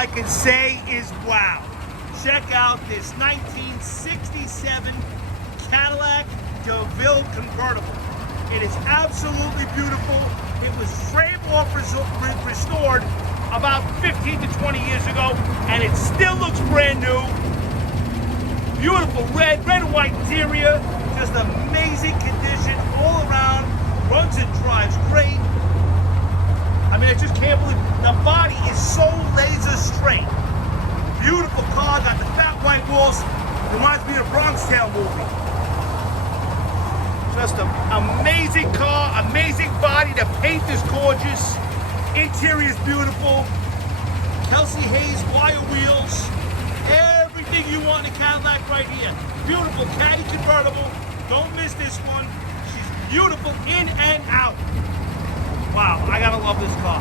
I can say is wow. Check out this 1967 Cadillac Deville Convertible. It is absolutely beautiful. It was frame off restored about 15 to 20 years ago, and it still looks brand new. Beautiful red and white interior, just amazing condition all around. Runs and drives great. I mean, I just can't believe the body is so laser straight. Beautiful car, got the fat white walls. Reminds me of the Bronx Tale movie. Just an amazing car, amazing body. The paint is gorgeous. Interior is beautiful. Kelsey Hayes wire wheels. Everything you want in a Cadillac right here. Beautiful Caddy convertible. Don't miss this one. She's beautiful in and out. Wow, I gotta love this car.